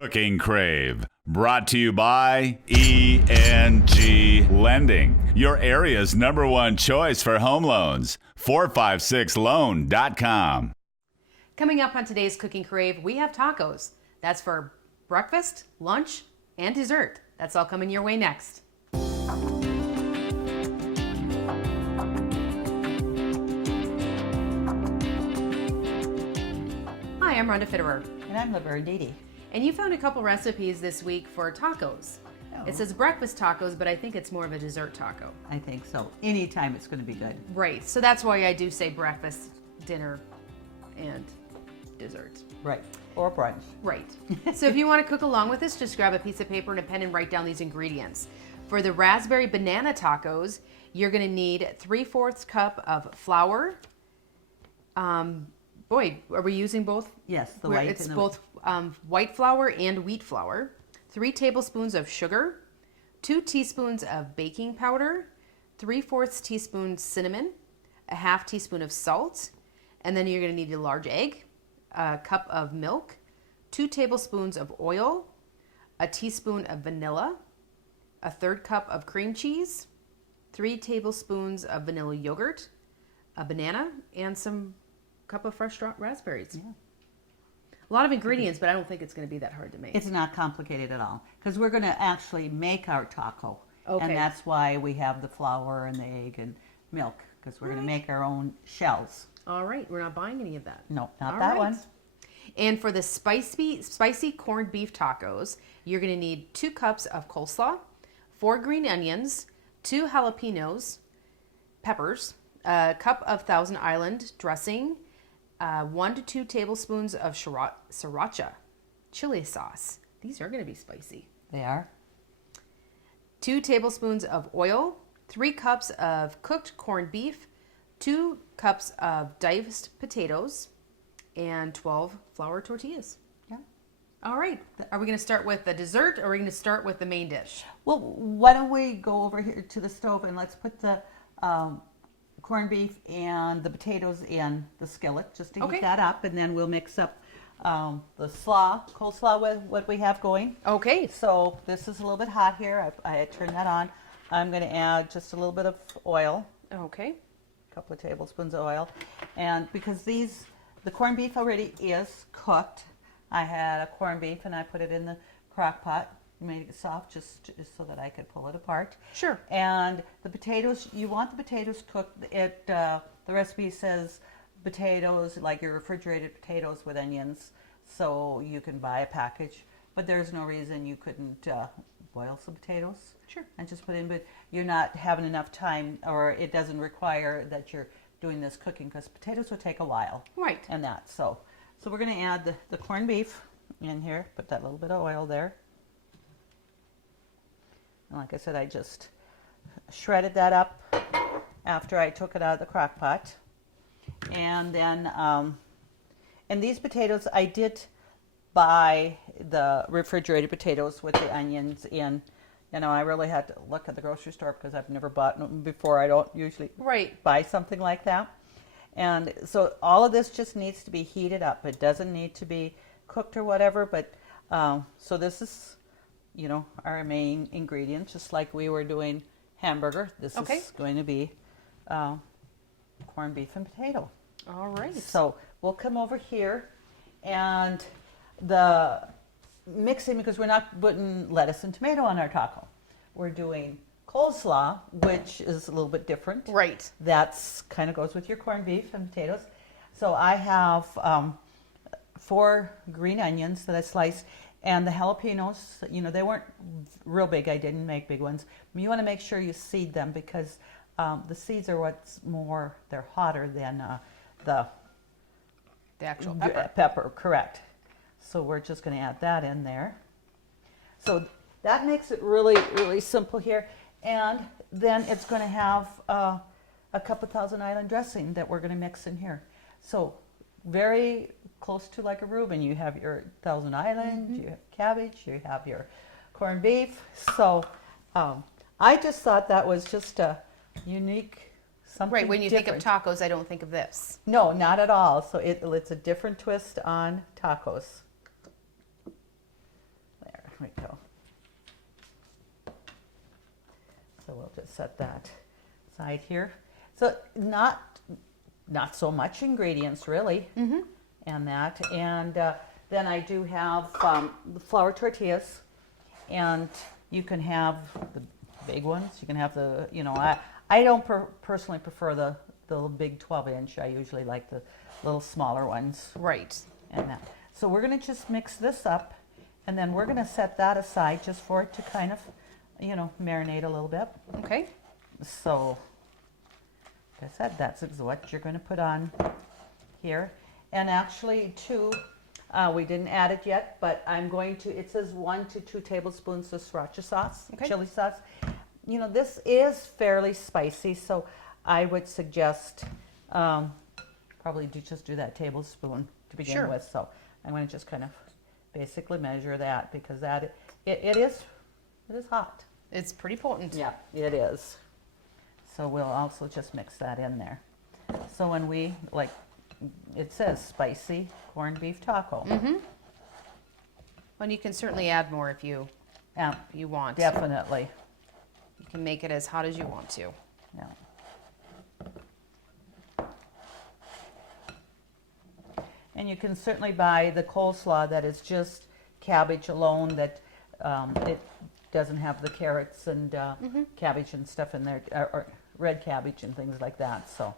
Cooking Crave, brought to you by ENG Lending, your area's #1 choice for home loans. 456loan.com. Coming up on today's Cooking Crave, we have tacos. That's for breakfast, lunch, and dessert. That's all coming your way next. Hi, I'm Rhonda Fitterer. And I'm Laverne. And you found a couple recipes this week for tacos. Oh. It says breakfast tacos, but I think it's more of a dessert taco. I think so. Anytime it's going to be good. Right, so that's why I do say breakfast, dinner, and dessert. Right. Or brunch. Right. So if you want to cook along with us, just grab a piece of paper and a pen and write down these ingredients. For the raspberry banana tacos, you're going to need 3/4 cup of flour. Boy, are we using both? Yes, the white. It's both white flour and wheat flour. 3 tablespoons of sugar, 2 teaspoons of baking powder, 3/4 teaspoon cinnamon, a 1/2 teaspoon of salt, and then you're going to need a large egg, a cup of milk, 2 tablespoons of oil, a teaspoon of vanilla, a 1/3 cup of cream cheese, 3 tablespoons of vanilla yogurt, a banana, and some cup of fresh raspberries. Yeah. A lot of ingredients, but I don't think it's going to be that hard to make. It's not complicated at all because we're going to actually make our taco. Okay. And that's why we have the flour and the egg and milk, because we're going to make our own shells. All right, we're not buying any of that. No, not All that right. one. And for the spicy corned beef tacos, you're going to need 2 cups of coleslaw, 4 green onions, 2 jalapenos, peppers, a cup of Thousand Island dressing, 1 to 2 tablespoons of sriracha chili sauce. These are going to be spicy. They are. 2 tablespoons of oil, 3 cups of cooked corned beef, 2 cups of diced potatoes, and 12 flour tortillas. Yeah. All right. Are we going to start with the dessert or are we going to start with the main dish? Well, why don't we go over here to the stove and let's put the corned beef and the potatoes in the skillet just to heat that up, and then we'll mix up the coleslaw with what we have going. Okay. So this is a little bit hot here. I turned that on. I'm going to add just a little bit of oil, Okay. a couple of tablespoons of oil, and because the corned beef already is cooked, I had a corned beef and I put it in the crock pot. Made it soft just so that I could pull it apart. Sure. And the potatoes, you want the potatoes cooked. The recipe says potatoes, like your refrigerated potatoes with onions, so you can buy a package. But there's no reason you couldn't boil some potatoes. Sure. And just put in, but you're not having enough time, or it doesn't require that you're doing this cooking, because potatoes will take a while. Right. And that, so we're going to add the corned beef in here, put that little bit of oil there. And like I said, I just shredded that up after I took it out of the crock pot. And then, and these potatoes, I did buy the refrigerated potatoes with the onions in. You know, I really had to look at the grocery store because I've never bought them before. I don't usually buy something like that. And so all of this just needs to be heated up. It doesn't need to be cooked or whatever, but so this is, you know, our main ingredient, just like we were doing hamburger. This is going to be corned beef and potato. All right. So we'll come over here, and the mixing, because we're not putting lettuce and tomato on our taco. We're doing coleslaw, which is a little bit different. Right. That's kind of goes with your corned beef and potatoes. So I have 4 green onions that I sliced. And the jalapenos, you know, they weren't real big. I didn't make big ones. You want to make sure you seed them, because the seeds are what's more, they're hotter than the actual pepper. Correct. So we're just going to add that in there. So that makes it really, really simple here. And then it's going to have a cup of Thousand Island dressing that we're going to mix in here. So very close to like a Reuben. You have your Thousand Island, you have cabbage, you have your corned beef. So I just thought that was just a unique something Right, when you different. think of tacos, I don't think of this. No, not at all. So it's a different twist on tacos. we go. So we'll just set that aside here. So not so much ingredients really, and that. And then I do have the flour tortillas, and you can have the big ones. You can have the, I don't personally prefer the big 12-inch. I usually like the little smaller ones. Right. And that. So we're going to just mix this up, and then we're going to set that aside just for it to kind of, marinate a little bit. Okay. So, like I said, that's what you're going to put on here. And actually, too, we didn't add it yet, but I'm going to, it says 1 to 2 tablespoons of sriracha sauce, chili sauce. This is fairly spicy, so I would suggest probably just do that tablespoon to begin with. So I'm going to just kind of basically measure that, because that it is hot. It's pretty potent. Yeah, it is. So we'll also just mix that in there. So when we, like, it says spicy corned beef taco. And you can certainly add more if you want. Definitely. You can make it as hot as you want to. Yeah. And you can certainly buy the coleslaw that is just cabbage alone, that it doesn't have the carrots and cabbage and stuff in there, or red cabbage and things like that. So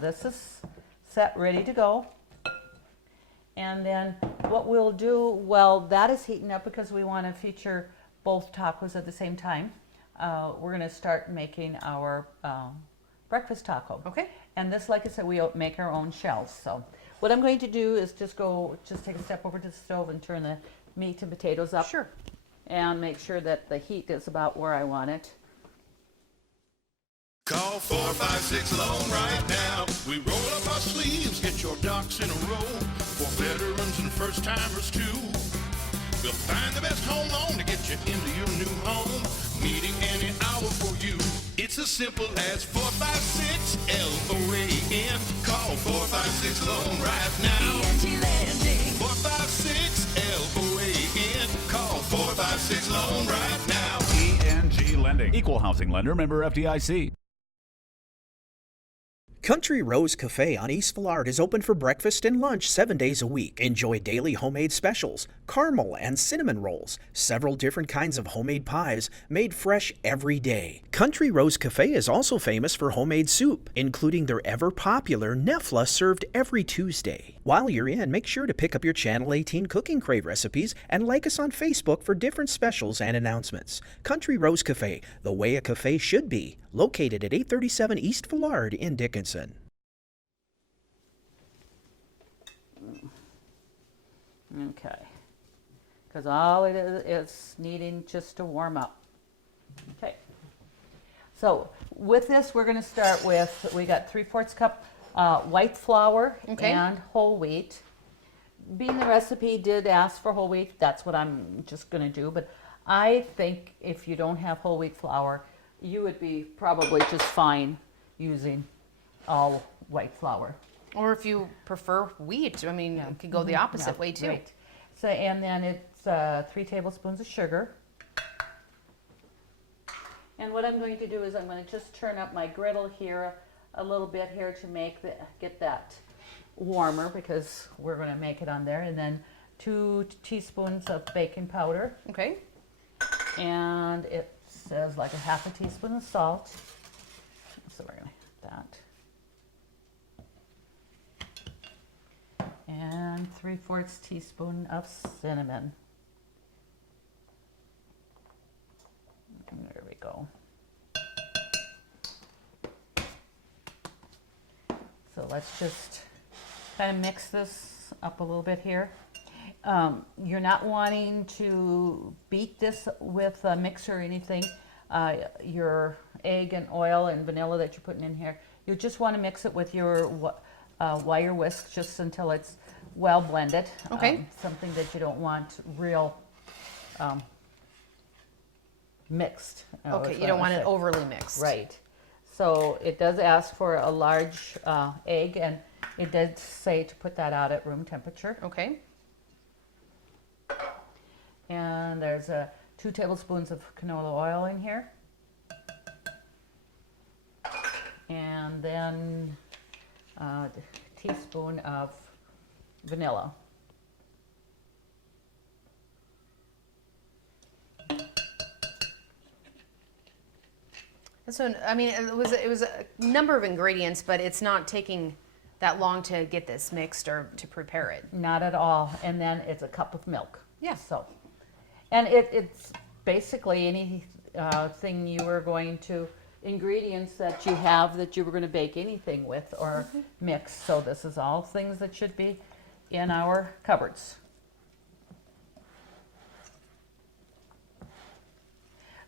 this is set, ready to go. And then what we'll do, while that is heating up, because we want to feature both tacos at the same time, we're going to start making our breakfast taco. Okay. And this, like I said, we make our own shells. So what I'm going to do is just take a step over to the stove and turn the meat and potatoes up. Sure. And make sure that the heat is about where I want it. Call 456 Loan right now. We roll up our sleeves, get your ducks in a row. For veterans and first timers too. We'll find the best home loan to get you into your new home. Meeting any hour for you. It's as simple as 456 LOAN. Call 456 Loan right now. 456 LOAN. Call 456 Loan right now. ENG Lending. Equal housing lender, member FDIC. Country Rose Cafe on East Villard is open for breakfast and lunch 7 days a week. Enjoy daily homemade specials, caramel and cinnamon rolls, several different kinds of homemade pies made fresh every day. Country Rose Cafe is also famous for homemade soup, including their ever-popular Nefla served every Tuesday. While you're in, make sure to pick up your Channel 18 Cooking Crave recipes and like us on Facebook for different specials and announcements. Country Rose Cafe, the way a cafe should be, located at 837 East Villard in Dickinson. Okay. Because all it is needing just to warm up. Okay. So with this, we're going to start with, we got 3/4 cup white flour and whole wheat. Being the recipe did ask for whole wheat, that's what I'm just going to do. But I think if you don't have whole wheat flour, you would be probably just fine using all white flour. Or if you prefer wheat, I mean, you could go the opposite way too. Right. So, and then it's 3 tablespoons of sugar. And what I'm going to do is I'm going to just turn up my griddle here a little bit here to get that warmer, because we're going to make it on there. And then 2 teaspoons of baking powder. Okay. And it says like a 1/2 teaspoon of salt. So we're going to hit that. And 3/4 teaspoon of cinnamon. There we go. So let's just kind of mix this up a little bit here. You're not wanting to beat this with a mixer or anything. Your egg and oil and vanilla that you're putting in here, you just want to mix it with your wire whisk just until it's well blended. Okay. Something that you don't want real mixed. Okay, you don't want it overly mixed. Right. So it does ask for a large egg, and it does say to put that out at room temperature. Okay. And there's 2 tablespoons of canola oil in here. And then a teaspoon of vanilla. So, I mean, it was a number of ingredients, but it's not taking that long to get this mixed or to prepare it. Not at all. And then it's a cup of milk. Yeah. So, and it's basically any thing you were going to, ingredients that you have that you were going to bake anything with or mix. So this is all things that should be in our cupboards.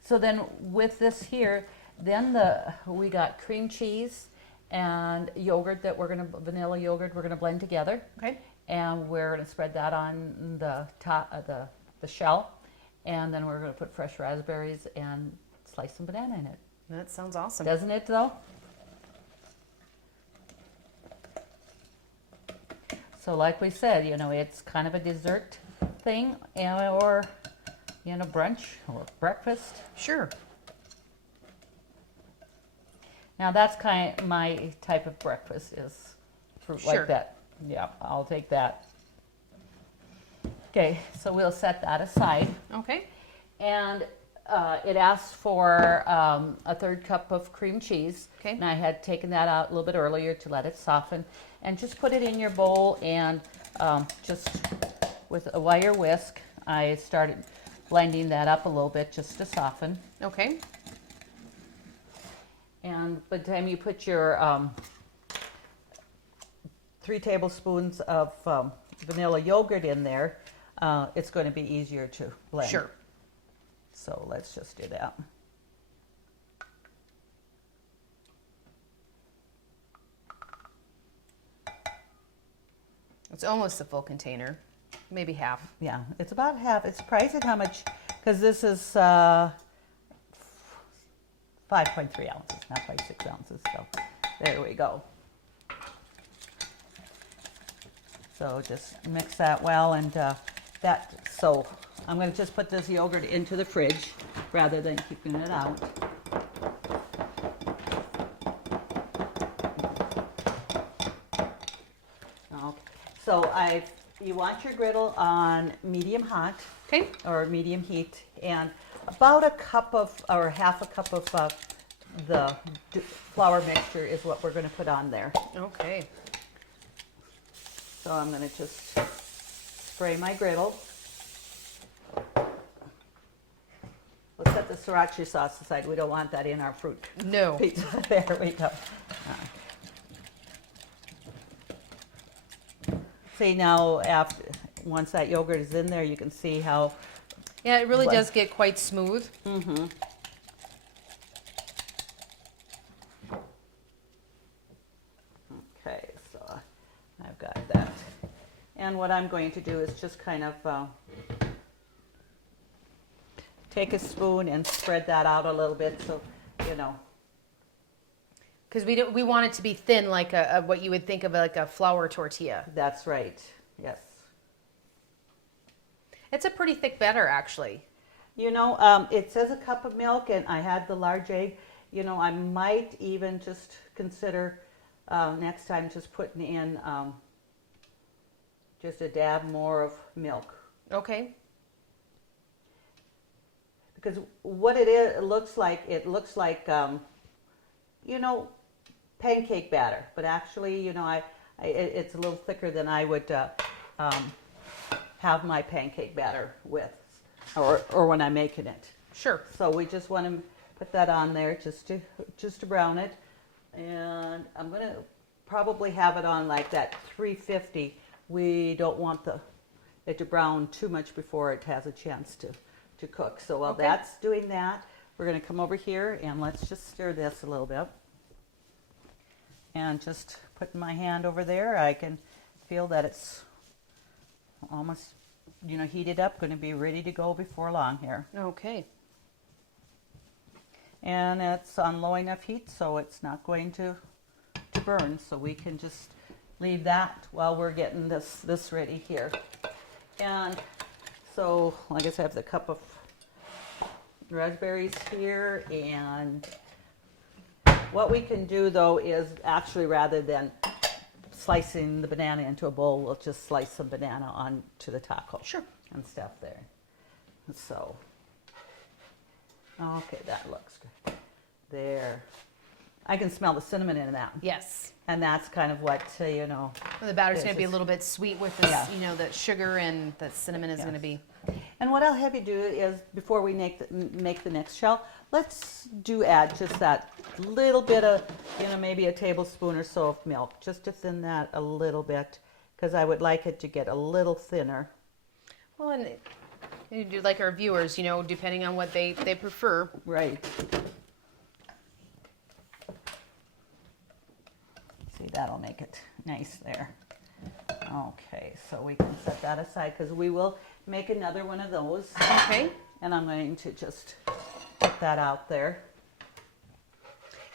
So then with this here, then we got cream cheese and yogurt that vanilla yogurt we're gonna blend together. Okay. And we're gonna spread that on the top of the shell, and then we're gonna put fresh raspberries and slice some banana in it. That sounds awesome. Doesn't it though? So like we said, it's kind of a dessert thing, or brunch or breakfast. Sure. Now that's kind of my type of breakfast, is fruit Sure. like that. Yeah, I'll take that. Okay, so we'll set that aside. Okay. And it asks for a 1/3 cup of cream cheese. Okay. And I had taken that out a little bit earlier to let it soften. And just put it in your bowl, and just with a wire whisk, I started blending that up a little bit just to soften. Okay. And by the time you put your 3 tablespoons of vanilla yogurt in there, it's going to be easier to blend. Sure. So let's just do that. It's almost a full container, maybe half. Yeah, it's about half. It's priced at how much, because this is 5.3 ounces, not quite 6 ounces. So there we go. So just mix that well, and so I'm going to just put this yogurt into the fridge rather than keeping it out. Okay. So you want your griddle on medium hot. Okay. Or medium heat, and about a cup of, or half a cup of the flour mixture is what we're going to put on there. Okay. So I'm going to just spray my griddle. We'll set the sriracha sauce aside. We don't want that in our fruit No. pizza. There we go. See now, once that yogurt is in there, you can see how. Yeah, it really does get quite smooth. Mm-hmm. Okay, so I've got that. And what I'm going to do is just kind of take a spoon and spread that out a little bit, so Because we want it to be thin, like what you would think of like a flour tortilla. That's right. Yes. It's a pretty thick batter, actually. It says a cup of milk, and I had the large egg. I might even just consider next time just putting in just a dab more of milk. Okay. Because what it looks like pancake batter, but actually, it's a little thicker than I would have my pancake batter with, or when I'm making it. Sure. So we just want to put that on there just to brown it, and I'm going to probably have it on like that 350. We don't want it to brown too much before it has a chance to cook. So while that's doing that, we're going to come over here and let's just stir this a little bit. And just putting my hand over there, I can feel that it's almost, heated up, going to be ready to go before long here. Okay. And it's on low enough heat so it's not going to burn, so we can just leave that while we're getting this ready here. And So, like I said, I have the cup of raspberries here, and what we can do though is actually, rather than slicing the banana into a bowl, we'll just slice some banana onto the taco. Sure. And stuff there. So, okay, that looks good. There. I can smell the cinnamon in that. Yes. And that's kind of what, you know. Well, the batter's This going to be a is- little bit sweet with this, Yeah. you know, the sugar and the cinnamon is going to be. And what I'll have you do is, before we make the next shell, let's add just that little bit of, you know, maybe a tablespoon or so of milk, just to thin that a little bit, because I would like it to get a little thinner. Well, and you do like our viewers, you know, depending on what they prefer. Right. See, that'll make it nice there. Okay, so we can set that aside because we will make another one of those. Okay. And I'm going to just put that out there.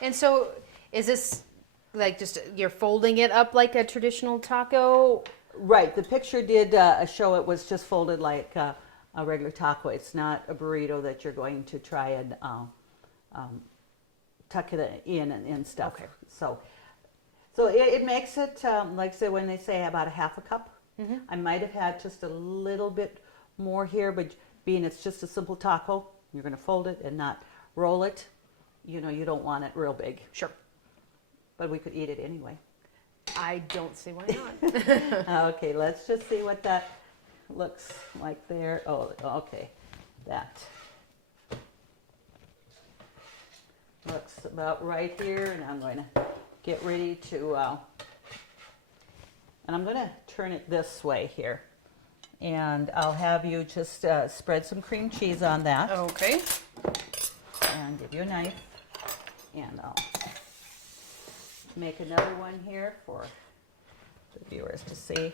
And so is this like just you're folding it up like a traditional taco? Right, the picture did show it was just folded like a regular taco. It's not a burrito that you're going to try and tuck it in and stuff. Okay. So it makes it, like I said, when they say about a half a cup, Mm-hmm. I might have had just a little bit more here, but being it's just a simple taco, you're going to fold it and not roll it. You know, you don't want it real big, Sure. but we could eat it anyway. I don't see why not. Okay, let's just see what that looks like there. Oh, okay, that looks about right here, and I'm going to get ready to, and I'm going to turn it this way here, and I'll have you just spread some cream cheese on that, Okay. and give you a knife, and I'll make another one here for the viewers to see.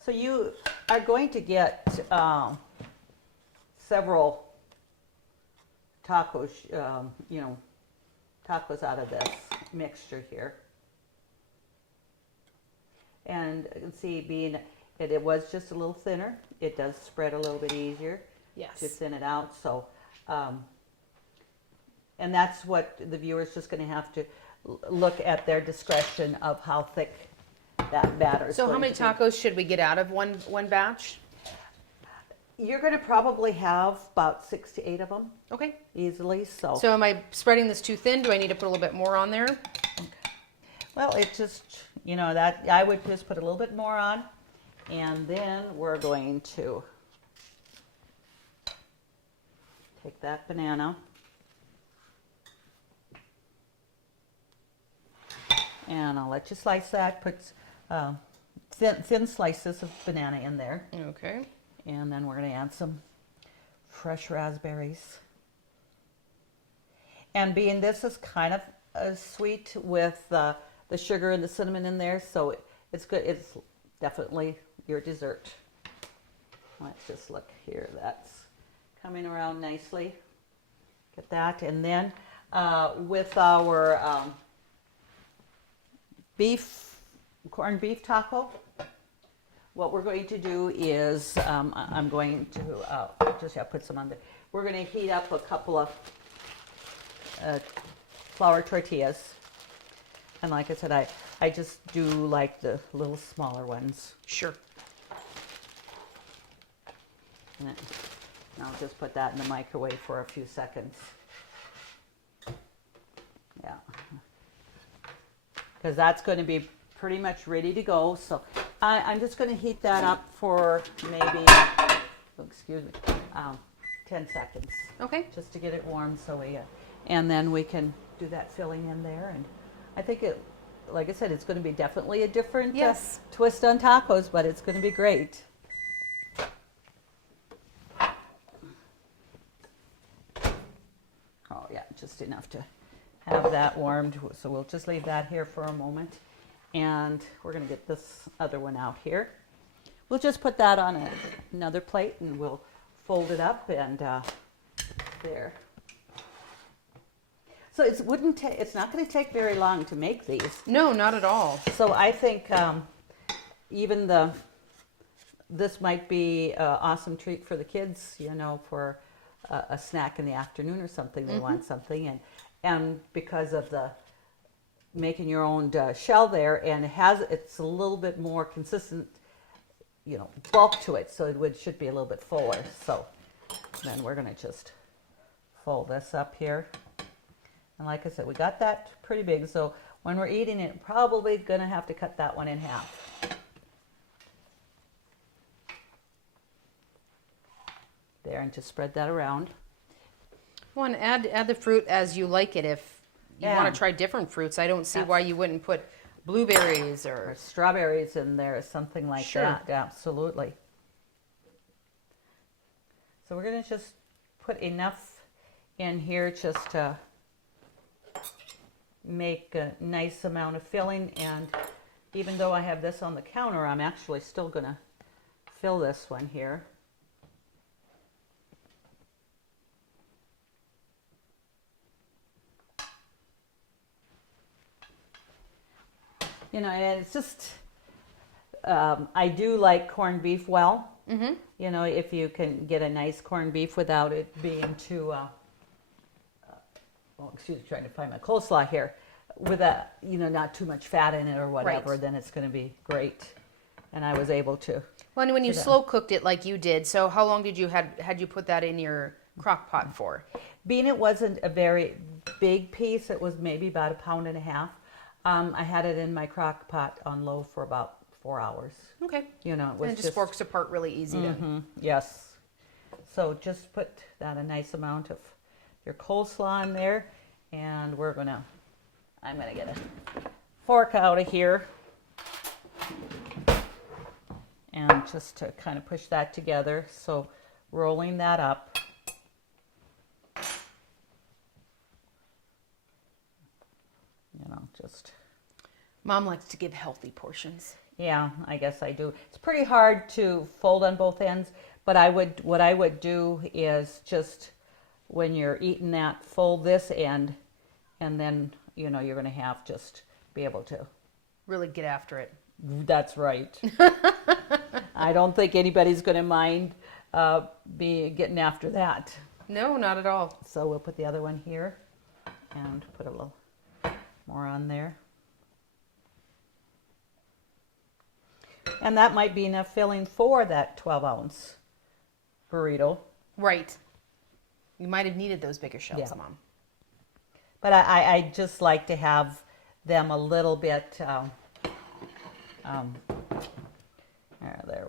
So you are going to get several tacos, you know, tacos out of this mixture here. And you can see, being it was just a little thinner, it does spread a little bit easier Yes. to thin it out. So, and that's what the viewer's just going to have to look at their discretion of how thick that batter is So how going many to be. tacos should we get out of one batch? You're going to probably have about 6 to 8 of them Okay. easily. So, So am I spreading this too thin? Do I need to put a little bit more on there? well, it just, you know, that I would just put a little bit more on, and then we're going to take that banana and I'll let you slice that. Put thin slices of banana in there. Okay. And then we're going to add some fresh raspberries. And being this is kind of sweet with the sugar and the cinnamon in there, so it's good. It's definitely your dessert. Let's just look here. That's coming around nicely. Get that. And then with our corned beef taco, what we're going to do is, I'm going to just put some on there. We're going to heat up a couple of flour tortillas. And like I said, I just do like the little smaller ones. Sure. And I'll just put that in the microwave for a few seconds. Yeah. Because that's going to be pretty much ready to go. So I'm just going to heat that up for maybe, 10 seconds. Okay. Just to get it warm, so and then we can do that filling in there. And I think it, like I said, it's going to be definitely a different Yes. twist on tacos, but it's going to be great. Oh yeah, just enough to have that warmed. So we'll just leave that here for a moment. And we're going to get this other one out here. We'll just put that on another plate and we'll fold it up and there. So it's not going to take very long to make these. No, not at all. So I think even this might be an awesome treat for the kids, for a snack in the afternoon or something. They want something, and because of the making your own shell there, and it's a little bit more consistent, bulk to it, so it should be a little bit fuller. So then we're going to just fold this up here. And like I said, we got that pretty big, so when we're eating it, probably going to have to cut that one in half. There, and just spread that around. Well, and add the fruit as you like it. If you want to try different fruits, I don't see why you wouldn't put blueberries or strawberries in there, something like that. Absolutely. So we're going to just put enough in here just to make a nice amount of filling. And even though I have this on the counter, I'm actually still going to fill this one here. And it's just, I do like corned beef well. Mm-hmm. If you can get a nice corned beef without it being too, trying to find my coleslaw here, with not too much fat in it or whatever, then it's going to be great. And I was able to. Well, and when you slow cooked it like you did, so how long did you had you put that in your crock pot for? Being it wasn't a very big piece, it was maybe about 1.5 pounds. I had it in my crock pot on low for about 4 hours. Okay. It was and it just forks apart really easy then. Yes. So just put that a nice amount of your coleslaw in there, and I'm gonna get a fork out of here, and just to kind of push that together. So rolling that up. Just. Mom likes to give healthy portions. Yeah, I guess I do. It's pretty hard to fold on both ends, but what I would do is just when you're eating that, fold this end, and then you're going to have just be able to really get after it. That's right. I don't think anybody's going to mind getting after that. No, not at all. So we'll put the other one here and put a little more on there. And that might be enough filling for that 12-ounce burrito. Right. You might have needed those bigger shells, Mom. But I just like to have them a little bit, there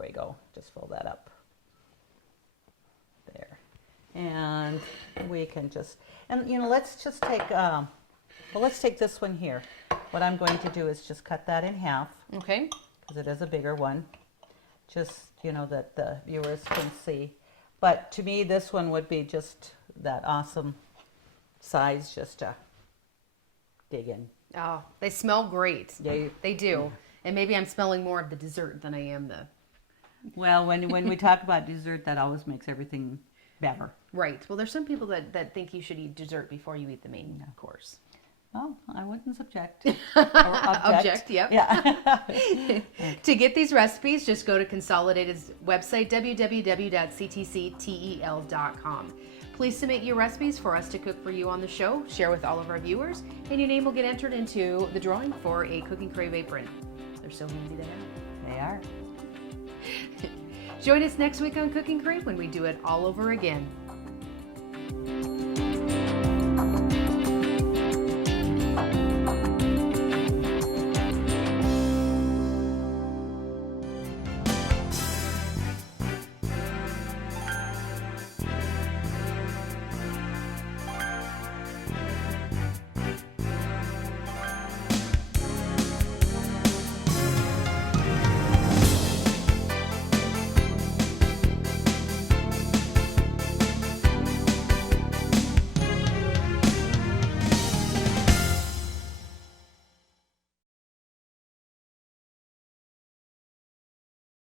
we go. Just fold that up. There. And we can just, let's just take, let's take this one here. What I'm going to do is just cut that in half. Okay. Because it is a bigger one, just that the viewers can see. But to me, this one would be just that awesome size, just to dig in. Oh, they smell great. Yeah, they do. And maybe I'm smelling more of the dessert than I am the. Well, when we talk about dessert, that always makes everything better. Right. Well, there's some people that think you should eat dessert before you eat the main course. Well, I wouldn't subject. Object, yep. Yeah. To get these recipes, just go to Consolidated's website, www.ctctel.com. Please submit your recipes for us to cook for you on the show, share with all of our viewers, and your name will get entered into the drawing for a Cooking Crave apron. They're so handy to have. They are. Join us next week on Cooking Crave when we do it all over again.